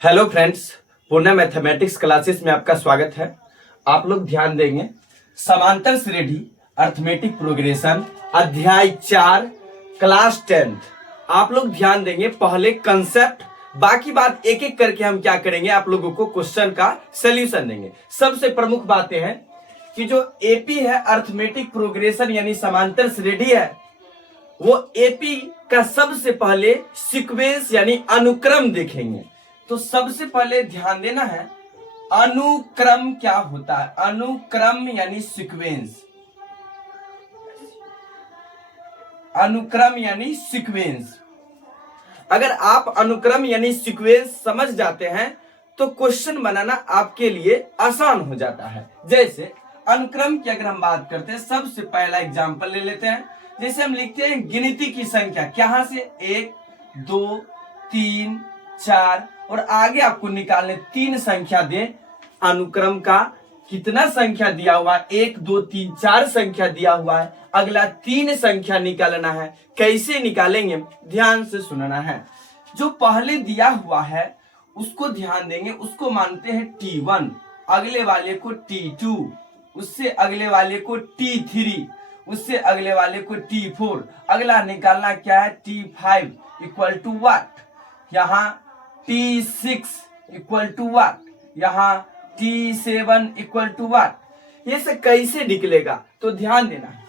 Hello friends, पूर्ण mathematics classes में आपका स्वागत है। आप लोग ध्यान देंगे समांतर श्रेणी अर्थमेटिक प्रोग्रेशन अध्याय 4 क्लास 10। आप लोग ध्यान देंगे पहले कंसेप्ट, बाकी बात एक एक करके हम क्या करेंगे, आप लोगों को क्वेश्चन का सलूशन देंगे। सबसे प्रमुख बातें हैं कि जो एपी है अर्थमेटिक प्रोग्रेशन यानी समांतर श्रेणी है, वो एपी का सबसे पहले सीक्वेंस यानी अनुक्रम देखेंगे। तो सबसे पहले ध्यान देना है अनुक्रम क्या होता है। अनुक्रम यानी सीक्वेंस, अनुक्रम यानी सीक्वेंस। अगर आप अनुक्रम यानी सीक्वेंस समझ जाते हैं तो क्वेश्चन बनाना आपके लिए आसान हो जाता है। जैसे अनुक्रम की अगर हम बात करते हैं, सबसे पहला एग्जांपल ले लेते हैं। जैसे हम लिखते हैं गिनती की संख्या, क्या से 1 2 3 4 और आगे आपको निकालने 3 संख्या दे। अनुक्रम का कितना संख्या दिया हुआ है, 1 2 3 4 संख्या दिया हुआ है। अगला 3 संख्या निकालना है। कैसे निकालेंगे, ध्यान से सुनना है। जो पहले दिया हुआ है उसको ध्यान देंगे, उसको मानते हैं T1, अगले वाले को T2, उससे अगले वाले को T3, उससे अगले वाले को T4। अगला निकालना क्या है, T5 इक्वल टू व्हाट, यहाँ T6 इक्वल टू व्हाट, यहाँ T7 इक्वल टू व्हाट। ये से कैसे निकलेगा तो ध्यान देना है।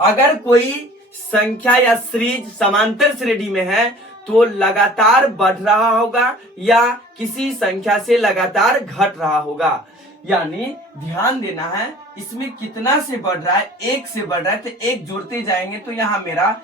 अगर कोई संख्या या सीरीज समांतर श्रेणी में है तो लगातार बढ़ रहा होगा या किसी संख्या से लगातार घट रहा होगा। यानी ध्यान देना है, इसमें कितना से बढ़ रहा है, 1 से बढ़ रहा है तो 1 जोड़ते जाएंगे तो यहाँ मेरा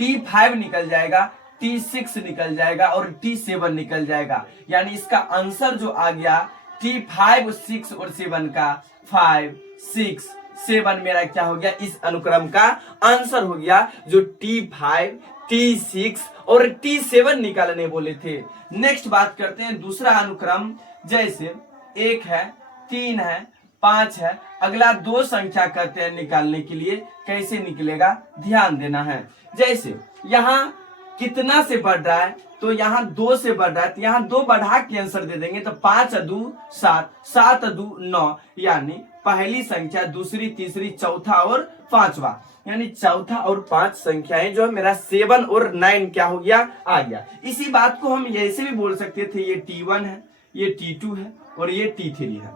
T5 निकल जाएगा, T6 निकल जाएगा और T7 निकल जाएगा। यानी इसका आंसर जो आ गया T5 6 और 7 का 5 6 7 मेरा क्या हो गया, इस अनुक्रम का आंसर हो गया जो T5 T6 और T7 निकालने बोले थे। नेक्स्ट बात करते हैं दूसरा अनुक्रम। जैसे 1 है, 3 है, 5 है। अगला 2 संख्या करते हैं निकालने के लिए, कैसे निकलेगा ध्यान देना है। जैसे यहाँ कितना से बढ़ रहा है तो यहाँ 2 से बढ़ रहा है, तो यहाँ 2 बढ़ा के आंसर दे देंगे तो 5 2 7 7 2 9। यानी पहली संख्या, दूसरी, तीसरी, चौथा और पांचवा, यानी चौथा और 5 संख्याएं जो है मेरा 7 और 9 क्या हो गया, आ गया। इसी बात को हम ऐसे भी बोल सकते थे, ये T1 है, ये T2 है और ये T3 है।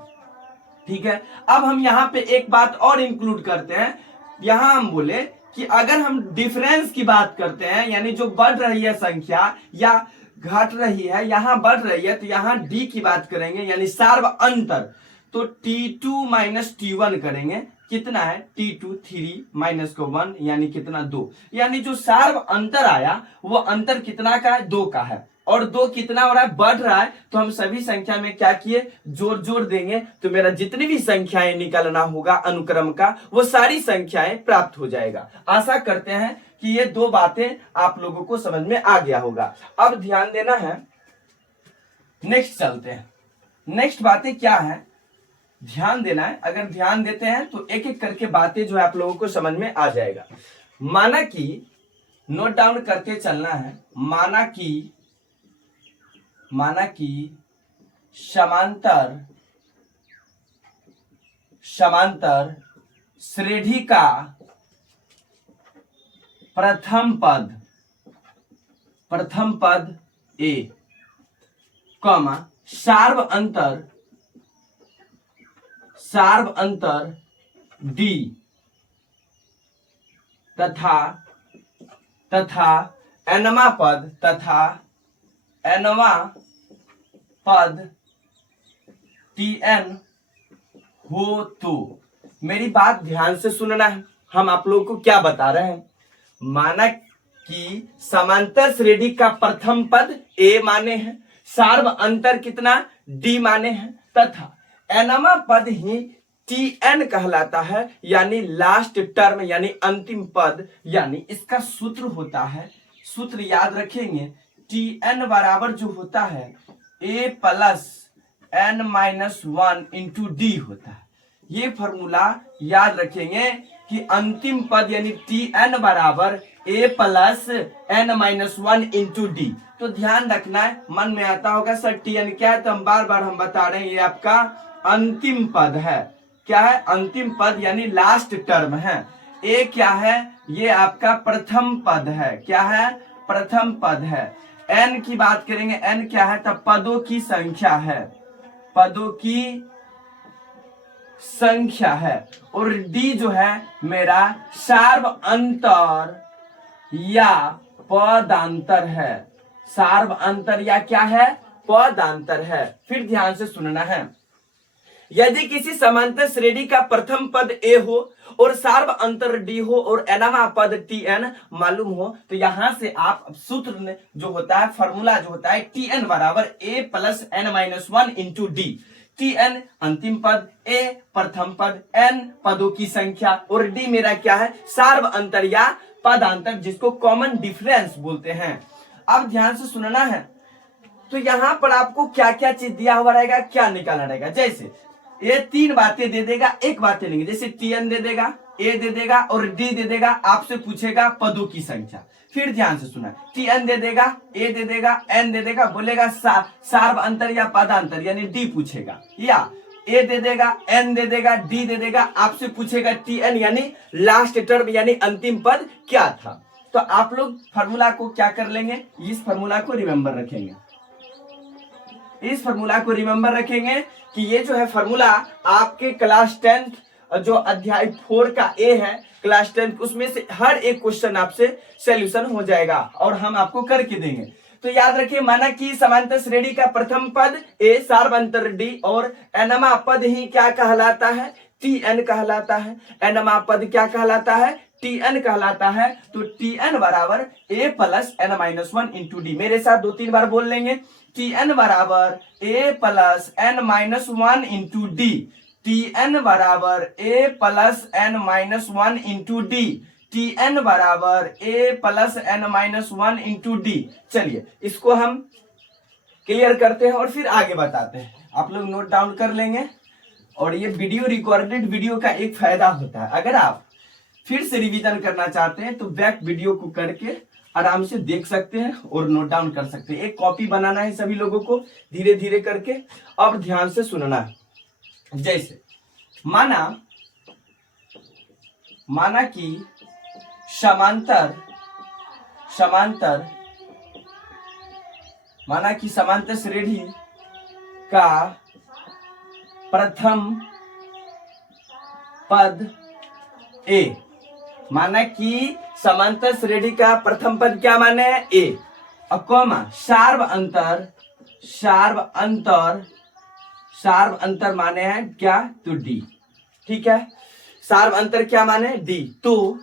ठीक है, अब हम यहाँ पे एक बात और इंक्लूड करते हैं। यहाँ हम बोले कि अगर हम डिफरेंस की बात करते हैं, यानी जो बढ़ रही है संख्या या घट रही है, यहाँ बढ़ रही है तो यहाँ D की बात करेंगे यानी सार्व अंतर। तो T2 माइनस T1 करेंगे, कितना है T2 3 माइनस को 1 यानी कितना 2। यानी जो सार्व अंतर आया वो अंतर कितना का है, 2 का है। और 2 कितना हो रहा है, बढ़ रहा है। तो हम सभी संख्या में क्या किए, जोड़ देंगे तो मेरा जितनी भी संख्याएं निकालना होगा अनुक्रम का वो सारी संख्याएं प्राप्त हो जाएगा। आशा करते हैं कि ये 2 बातें आप लोगों को समझ में आ गया होगा। अब ध्यान देना है, नेक्स्ट चलते हैं। नेक्स्ट बातें क्या है ध्यान देना है। अगर ध्यान देते हैं तो एक एक करके बातें जो है आप लोगों को समझ में आ जाएगा। माना कि, नोट डाउन करके चलना है, माना कि समांतर श्रेणी का प्रथम पद A, सार्व अंतर D तथा nवां पद Tn हो तो। मेरी बात ध्यान से सुनना है। हम आप लोगों को क्या बता रहे हैं, माना कि समांतर श्रेणी का प्रथम पद A माने हैं, सार्व अंतर कितना D माने हैं, तथा nवां पद ही Tn कहलाता है यानी लास्ट टर्म यानी अंतिम पद। यानी इसका सूत्र होता है, सूत्र याद रखेंगे, Tn बराबर जो होता है A plus n minus 1 into D होता है। ये फॉर्मूला याद रखेंगे कि अंतिम पद यानी Tn बराबर a plus n minus 1 into D. तो ध्यान रखना है, मन में आता होगा सर Tn क्या है, तो हम बार बता रहे हैं ये आपका अंतिम पद है। क्या है? अंतिम पद यानी लास्ट टर्म है। ए क्या है? ये आपका प्रथम पद है। क्या है? प्रथम पद है। एन की बात करेंगे, एन क्या है? तब पदों की संख्या है, पदों की संख्या है। और डी जो है मेरा सार्व अंतर या पदांतर है। सार्व अंतर या क्या है? पदांतर है। फिर ध्यान से सुनना है, यदि किसी समांतर श्रेणी का प्रथम पद ए हो और सार्व अंतर डी हो और एनवा पद Tn मालूम हो, तो यहां से आप सूत्र में जो होता है, फॉर्मूला जो होता है Tn बराबर a plus n minus 1 into D. Tn अंतिम पद, a प्रथम पद, n पदों की संख्या और d मेरा क्या है? सार्व अंतर या पदांतर, जिसको कॉमन डिफरेंस बोलते हैं। अब ध्यान से सुनना है, तो यहां पर आपको क्या क्या चीज दिया हुआ रहेगा, क्या निकालना रहेगा। जैसे ये तीन बातें दे देगा, एक बात लेंगे, जैसे Tn दे देगा, a दे देगा और d दे देगा। आपसे पूछेगा पदों की संख्या। फिर ध्यान से सुना, Tn दे देगा, a दे देगा, n दे देगा, बोलेगा सार्व अंतर या पदांतर यानी d पूछेगा, या a दे देगा, n दे देगा, d दे देगा, आपसे पूछेगा Tn यानी लास्ट टर्म यानी अंतिम पद क्या था। तो आप लोग फॉर्मूला को क्या कर लेंगे, इस फॉर्मूला को रिमेंबर रखेंगे। इस फॉर्मूला को रिमेंबर रखेंगे कि ये जो है फॉर्मूला आपके क्लास 10th जो अध्याय 4 का ए है, क्लास 10th, उसमें से हर एक क्वेश्चन आपसे सॉल्यूशन हो जाएगा और हम आपको करके देंगे। तो याद रखिए, माना कि समांतर श्रेणी का प्रथम पद ए, सार्व अंतर डी और एनवा पद ही क्या कहलाता है? Tn कहलाता है। एनवा पद क्या कहलाता है? Tn कहलाता है। तो Tn बराबर a plus n minus 1 into D. मेरे साथ 2-3 बार बोल लेंगे, Tn बराबर a plus n minus 1 into D. Tn बराबर a plus n minus 1 into D. Tn बराबर a plus n minus 1 into D. चलिए इसको हम क्लियर करते हैं और फिर आगे बताते हैं। आप लोग नोट डाउन कर लेंगे। और ये वीडियो रिकॉर्डेड वीडियो का एक फायदा होता है, अगर आप फिर से रिवीजन करना चाहते हैं तो बैक वीडियो को करके आराम से देख सकते हैं और नोट डाउन कर सकते हैं। एक कॉपी बनाना है सभी लोगों को धीरे धीरे करके। अब ध्यान से सुनना है, जैसे माना कि समांतर श्रेणी का प्रथम पद ए। माना कि समांतर श्रेणी का प्रथम पद क्या माने है? ए। अब कॉमा सार्व अंतर माने हैं क्या? तो डी। ठीक है, सार्व अंतर क्या माने? डी। तो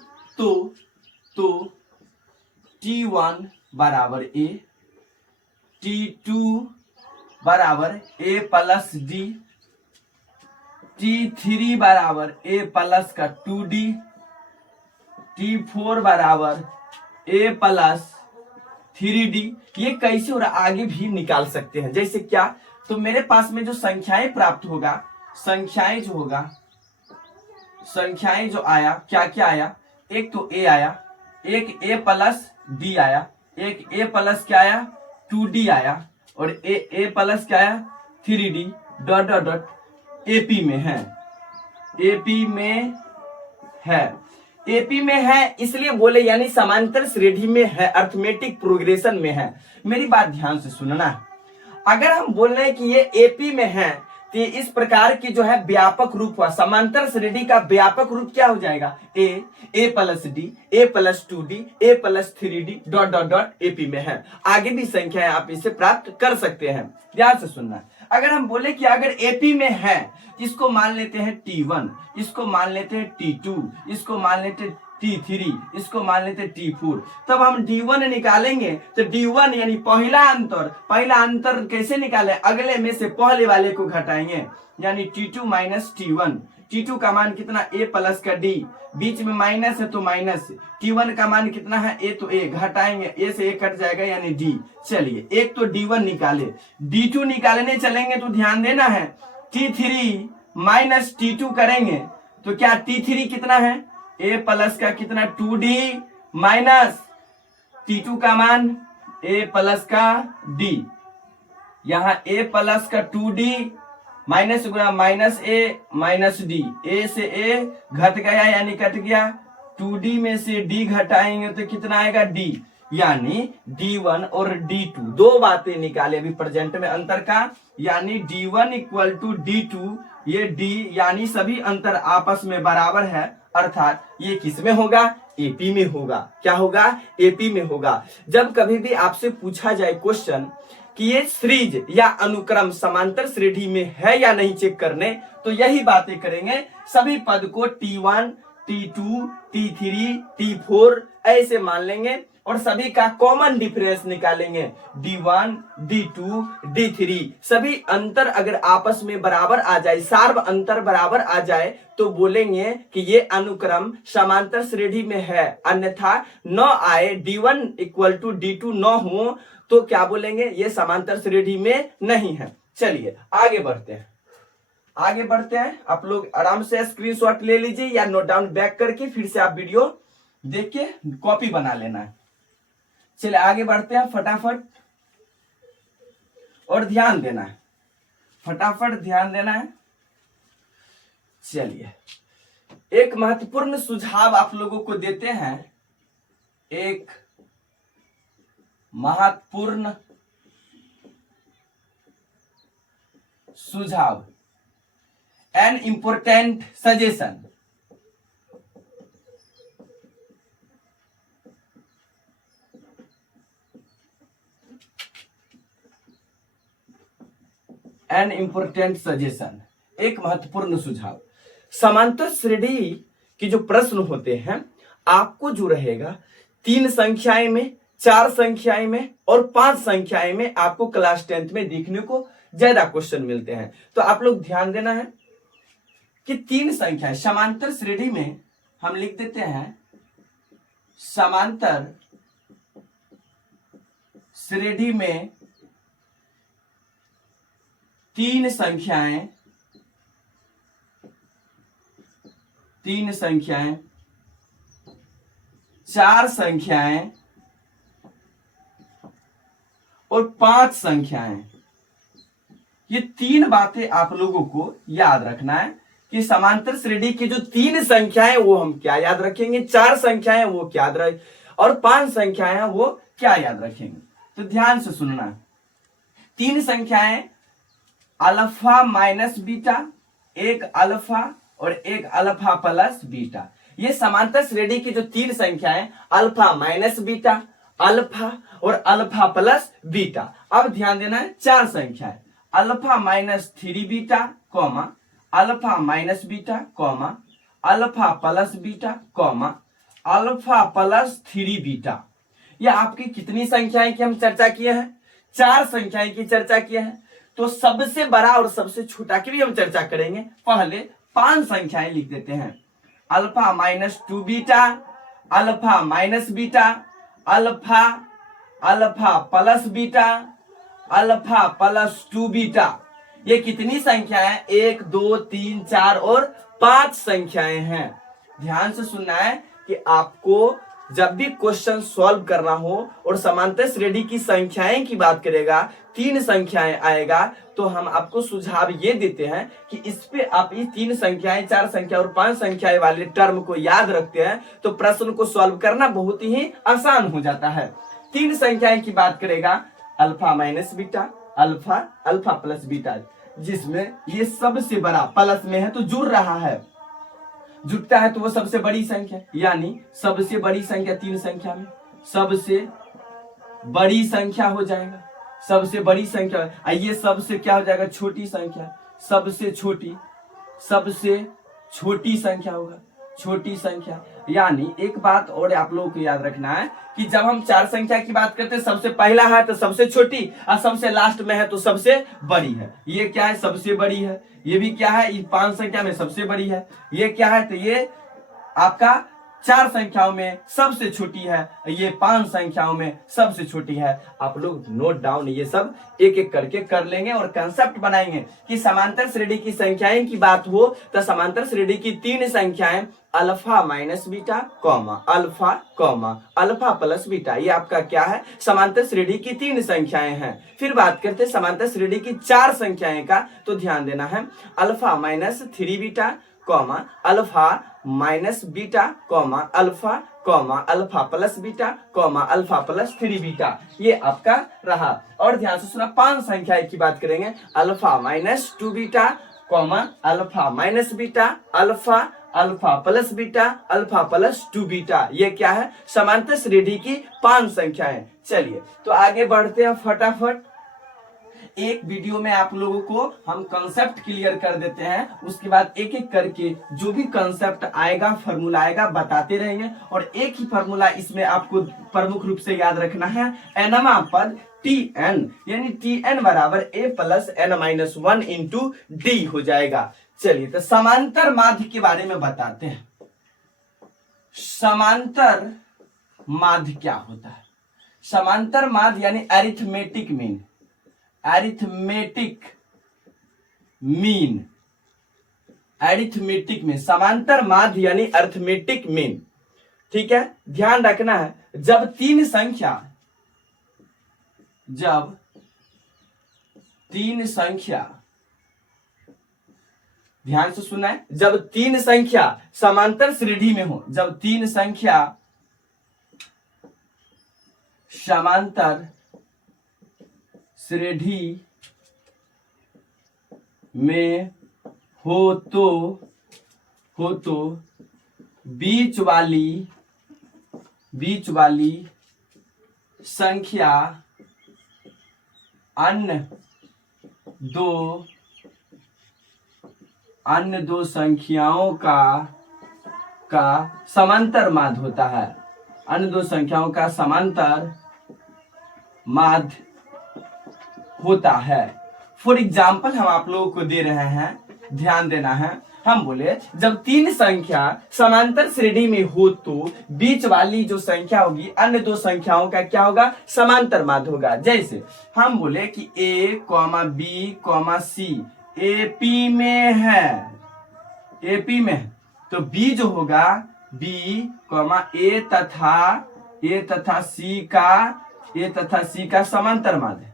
T1 बराबर ए, T2 बराबर ए प्लस डी, T3 बराबर ए प्लस का 2D, T4 बराबर ए प्लस 3D। ये कैसे और आगे भी निकाल सकते हैं। जैसे क्या? तो मेरे पास में जो संख्याएं प्राप्त होगा, संख्याएं जो आया, क्या क्या आया? एक तो ए आया, एक ए प्लस डी आया, एक ए प्लस क्या आया? 2D आया, और ए प्लस क्या आया? 3D dot dot dot AP में है इसलिए बोले यानी समांतर श्रेणी में है, अर्थमेटिक प्रोग्रेशन में है। मेरी बात ध्यान से सुनना है, अगर हम बोल रहे हैं कि ये एपी में है तो इस प्रकार की जो है व्यापक रूप हुआ। समांतर श्रेणी का व्यापक रूप क्या हो जाएगा? A plus D, A plus 2D, A plus 3D dot dot dot AP में है। आगे भी संख्याएं आप इसे प्राप्त कर सकते हैं, ध्यान से सुनना। अगर हम बोले कि अगर एपी में है, इसको मान लेते हैं T1, इसको मान लेते हैं T2, इसको मान लेते हैं T3, इसको मान लेते हैं T4, तब हम D1 निकालेंगे। तो D1 यानी पहला अंतर कैसे निकाले? अगले में से पहले वाले को घटाएंगे, यानी T2 माइनस T1। T2 का मान कितना? A प्लस का D, बीच में माइनस है तो माइनस। T1 का मान कितना है? A तो A, घटाएंगे, A से A कट जाएगा यानी D। चलिए एक तो D1 निकाले, D2 निकालने चलेंगे तो ध्यान देना है, T3 माइनस T2 करेंगे तो क्या T3 कितना है? ए प्लस का कितना 2d माइनस t2 का मान a प्लस का d, यहाँ a प्लस का 2d minus Guna minus a minus d, a से a घट गया यानी कट गया, 2d में से d घटाएंगे तो कितना आएगा d, यानी d1 और d2 दो बातें निकाले अभी प्रेजेंट में अंतर का, यानी d1 इक्वल टू d2, ये d यानी सभी अंतर आपस में बराबर है, अर्थात ये किस में होगा, एपी में होगा। क्या होगा, एपी में होगा। जब कभी भी आपसे पूछा जाए क्वेश्चन कि ये सीरीज या अनुक्रम समांतर श्रेणी में है या नहीं चेक करने, तो यही बातें करेंगे। सभी पद को T1, T2, T3, T4 ऐसे मान लेंगे और सभी का कॉमन डिफरेंस निकालेंगे, D1, D2, D3 सभी अंतर अगर आपस में बराबर आ जाए, सार्व अंतर बराबर आ जाए, तो बोलेंगे कि ये अनुक्रम समांतर श्रेणी में है, अन्यथा न आए, D1 इक्वल टू D2 न हो तो क्या बोलेंगे, ये समांतर श्रेणी में नहीं है। चलिए आगे बढ़ते हैं, आगे बढ़ते हैं। आप लोग आराम से स्क्रीनशॉट ले लीजिए या नोट डाउन बैक करके फिर से आप वीडियो देख के कॉपी बना लेना है। चलिए आगे बढ़ते हैं फटाफट, और ध्यान देना है, फटाफट ध्यान देना है। चलिए एक महत्वपूर्ण सुझाव आप लोगों को देते हैं, एक महत्वपूर्ण सुझाव, an important suggestion. An important suggestion, एक महत्वपूर्ण सुझाव। समांतर श्रेणी की जो प्रश्न होते हैं, आपको जो रहेगा 3 संख्याएं में, 4 संख्याएं में और 5 संख्याएं में आपको क्लास 10th में देखने को ज्यादा क्वेश्चन मिलते हैं। तो आप लोग ध्यान देना है कि 3 संख्याएं समांतर श्रेणी में हम लिख देते हैं, समांतर श्रेणी में 3 संख्याएं, 4 संख्याएं और 5 संख्याएं। ये 3 बातें आप लोगों को याद रखना है कि समांतर श्रेणी की जो 3 संख्याएं वो हम क्या याद रखेंगे, 4 संख्याएं वो क्या याद रखेंगे और 5 संख्याएं वो क्या याद रखेंगे। तो ध्यान से सुनना, 3 संख्याएं अल्फा माइनस बीटा, एक अल्फा और एक अल्फा प्लस बीटा। ये समांतर श्रेणी की जो 3 संख्याएं अल्फा माइनस बीटा, अल्फा और अल्फा प्लस बीटा। अब ध्यान देना है 4 संख्याएं alpha minus 3 beta, comma alpha minus beta, comma alpha plus beta, comma alpha plus 3 beta. ये आपकी कितनी संख्याएं की हम चर्चा किए हैं, 4 संख्याएं की चर्चा किए हैं। तो सबसे बड़ा और सबसे छोटा की भी हम चर्चा करेंगे। पहले 5 संख्याएं लिख देते हैं, alpha minus 2 beta, alpha minus beta, alpha alpha plus beta, alpha plus 2 beta. ये कितनी संख्याएं, 1 2 3 4 और 5 संख्याएं हैं। ध्यान से सुनना है कि आपको जब भी क्वेश्चन सॉल्व करना हो और समांतर श्रेणी की संख्याएं की बात करेगा, 3 संख्याएं आएगा, तो हम आपको सुझाव ये देते हैं कि इस पे आप ये 3 संख्याएं, 4 संख्या और 5 संख्याएं वाले टर्म को याद रखते हैं तो प्रश्न को सॉल्व करना बहुत ही आसान हो जाता है। 3 संख्याएं की बात करेगा, alpha minus beta, alpha alpha plus beta, जिसमें ये सबसे बड़ा प्लस में है तो जुड़ रहा है, जुटता है तो वो सबसे बड़ी संख्या, यानी सबसे बड़ी संख्या 3 संख्या में सबसे बड़ी संख्या हो जाएगा, सबसे बड़ी संख्या। ये सबसे क्या हो जाएगा, छोटी संख्या, सबसे छोटी संख्या होगा, छोटी संख्या। यानी एक बात और आप लोगों को याद रखना है कि जब हम 4 संख्या की बात करते हैं, सबसे पहला है तो सबसे छोटी और सबसे लास्ट में है तो सबसे बड़ी है। ये क्या है, सबसे बड़ी है। ये भी क्या है, 5 संख्या में सबसे बड़ी है। ये क्या है, तो ये आपका 4 संख्याओं में सबसे छोटी है, ये 5 संख्याओं में सबसे छोटी है। आप लोग नोट डाउन ये सब एक एक करके कर लेंगे और कंसेप्ट बनाएंगे कि समांतर श्रेणी की संख्याएं की बात हो तो समांतर श्रेणी की 3 संख्याएं alpha minus beta alpha plus beta, ये आपका क्या है, समांतर श्रेणी की 3 संख्याएं हैं। फिर बात करते हैं समांतर श्रेणी की 4 संख्याएं का, तो ध्यान देना है alpha minus 3 beta alpha minus beta alpha plus beta alpha plus 3 beta, ये आपका रहा। और ध्यान से सुना, 5 संख्याएं की बात करेंगे alpha minus 2 beta alpha minus beta alpha plus beta alpha plus 2 beta, ये क्या है, समांतर श्रेणी की 5 संख्याएं। चलिए तो आगे बढ़ते हैं फटाफट। एक वीडियो में आप लोगों को हम कंसेप्ट क्लियर कर देते हैं, उसके बाद एक एक करके जो भी कंसेप्ट आएगा, फॉर्मूला आएगा, बताते रहेंगे। और एक ही फॉर्मूला इसमें आपको प्रमुख रूप से याद रखना है, एनमा पद Tn, यानी Tn बराबर a plus n minus 1 into D हो जाएगा। चलिए तो समांतर माध्य के बारे में बताते हैं। समांतर माध्य क्या होता है? समांतर माध्य यानी अरिथमेटिक मीन समांतर माध्य यानी अरिथमेटिक मीन। ठीक है, ध्यान रखना है, जब तीन संख्या ध्यान से सुना है, जब 3 संख्या समांतर श्रेणी में हो, जब 3 संख्या समांतर श्रेणी में हो तो बीच वाली संख्या अन्य दो संख्याओं का समांतर माध्य होता है। अन्य 2 संख्याओं का समांतर माध्य होता है। फॉर एग्जाम्पल हम आप लोगों को दे रहे हैं, ध्यान देना है। हम बोले जब 3 संख्या समांतर श्रेणी में हो तो बीच वाली जो संख्या होगी अन्य 2 संख्याओं का क्या होगा, समांतर माध्य होगा। जैसे हम बोले कि a, b, c AP में है, तो b जो होगा b, a तथा c का समांतर माध्य,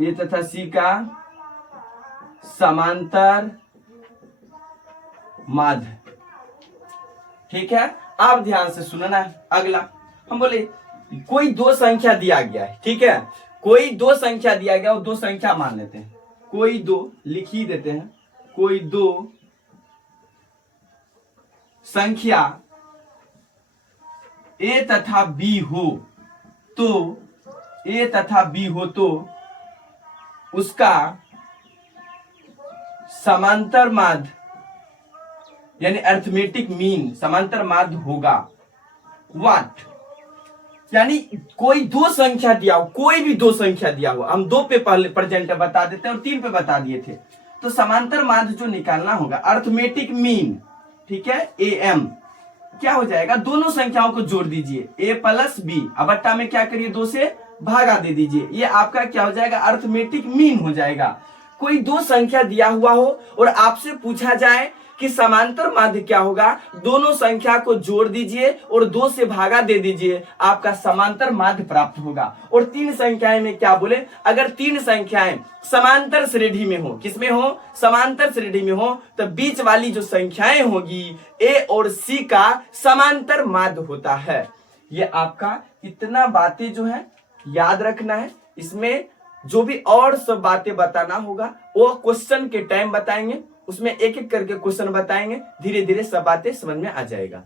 a तथा c का समांतर माध्य। ठीक है, आप ध्यान से सुनना है। अगला हम बोले कोई 2 संख्या दिया गया है, ठीक है, कोई 2 संख्या दिया गया और 2 संख्या मान लेते हैं, कोई 2 लिख ही देते हैं, कोई 2 संख्या a तथा b हो तो उसका समांतर माध्य यानी अरिथमेटिक मीन समांतर माध्य होगा। व्हाट, यानी कोई 2 संख्या दिया हो, कोई भी 2 संख्या दिया हो, हम 2 पे पहले प्रेजेंट बता देते हैं और 3 पे बता दिए थे, तो समांतर माध्य जो निकालना होगा अरिथमेटिक मीन, ठीक है, AM क्या हो जाएगा, दोनों संख्याओं को जोड़ दीजिए, a प्लस b, अब बट्टा में क्या करिए, 2 से भागा दे दीजिए, ये आपका क्या हो जाएगा, अरिथमेटिक मीन हो जाएगा। कोई 2 संख्या दिया हुआ हो और आपसे पूछा जाए कि समांतर माध्य क्या होगा, दोनों संख्या को जोड़ दीजिए और 2 से भागा दे दीजिए, आपका समांतर माध्य प्राप्त होगा। और 3 संख्याएं में क्या बोले, अगर 3 संख्याएं समांतर श्रेणी में हो, किसमें हो, समांतर श्रेणी में हो, तो बीच वाली जो संख्याएं होगी a और c का समांतर माध्य होता है। ये आपका इतना बातें जो है याद रखना है। इसमें जो भी और सब बातें बताना होगा वो क्वेश्चन के टाइम बताएंगे, उसमें एक एक करके क्वेश्चन बताएंगे, धीरे धीरे सब बातें समझ में आ जाएगा।